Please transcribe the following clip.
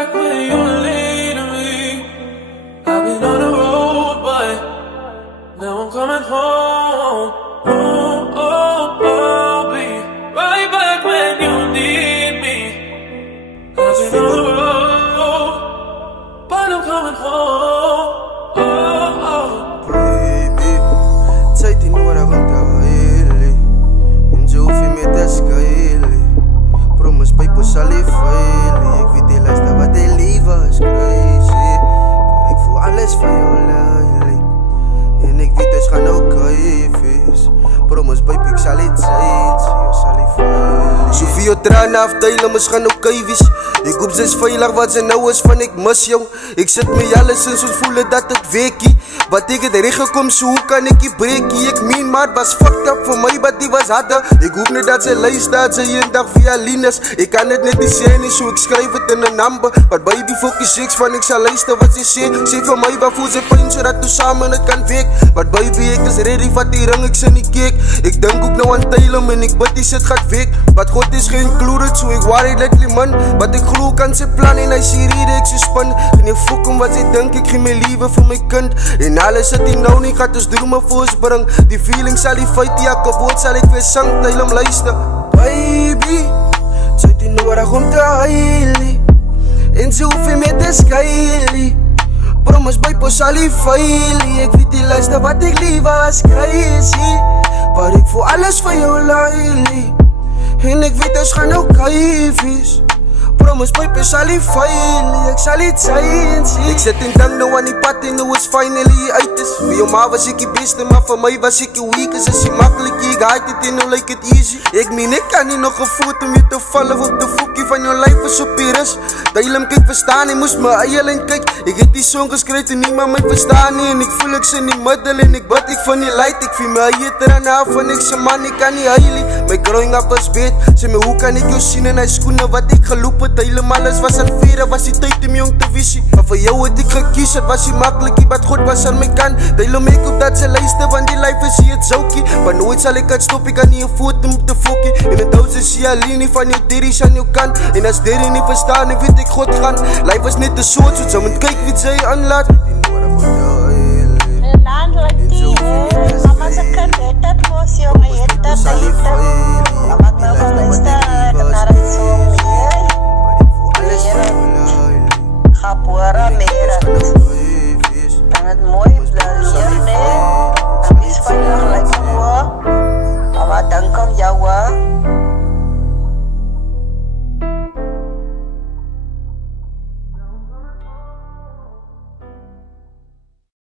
back when you were leading me. I've been on the road, but now I'm coming home. Oh, oh, I'll be right back when you need me. I've been on the road, but I'm coming home. Oh, oh. Baby, zei die nu waar ik heli. En zo hoef je me te schelen. Promise bij pas al die veilig. Ik weet die laatste wat die leven is crazy. Maar ik voel alles van jou lelijk. En ik weet dus gaan ook is. Promise baby, ik zal het zijn. Je zal die veilig. Zoveel tranen afdelen, maar gaan ook wees. Ik hoop ze is veilig wat ze nou is van ik mis jou. Ik zit me alles in soos voelen dat het weekie. Wat ik het erin gekom, so hoe kan ik die breekie? Ik meen maar, was fucked up voor mij, but die was harder. Ik hoop niet dat ze luistert, ze een dag via Linus. Ik kan het net niet zeggen, so ik schrijf het in een number. But baby, focus 6 van ik zal luisteren wat ze zegt. Zeg voor mij wat voel ze pijn, zodat we samen het kan werk. But baby, ik is ready voor die ring, ik zit niet kijk. Ik denk ook nou aan Taylor en ik bid die shit gaat weg. But God is geïncluded, so ik worry lately man. But ik geloof kan ze plan en hij sê rede ek so span. Geen fok om wat sy dink, ek gee my liewe vir my kind. En alles het die nou nie, gaat ons drome voor ons bring. Die feeling sal die feit, die elke woord sal ek weer sing, tyl om luister. Baby, sy die nodig om te heilie. En so hoef jy met te skeilie. Promise by pas sal die veilie. Ek weet die luister wat ek lief was crazy. Maar ek voel alles van jou lailie. En ek weet ons gaan ook wees. Promise baby, sal die veilig, ek sal het zijn. Ik zet in dang nou aan die pad en nou is finally uit is. Voor jou ma was ik die beste, maar voor mij was ik die weakest. Is die makkelijk, ik haat het en nou like het easy. Ik meen, ik kan niet nog gevoeld om je te vallen op de voekie van jou life is op je rust. Dat je hem kijk verstaan, ik moest mijn eigen lijn kijk. Ik heb die song geschreven en niemand mij verstaan nie. En ik voel ik in die middel en ik bid ik van die light. Ik vind my eigen er af van ik zijn man, ik kan niet heilig. My growing up was beet, sê my hoe kan ik jou zien in die schoenen wat ik geloop het. Helemaal alles was aan veren, was die tijd om jong te visie. Maar voor jou het ik gekies, het was die makkelijk, wat God was aan my kant. Deel make op dat ze luister, want die life is hier het zoukie. Maar nooit zal ik het stop, ik kan niet een voet om te fokkie. En het houdt ze zie alleen niet van jou dirries aan jou kant. En als derde niet verstaan, dan weet ik God gaan. Life was net te soort, zo zou men kijk wie zij aanlaat. Naan like die, mama se kan het mos, jongen, het dat. Mama kan luister, naar het zo.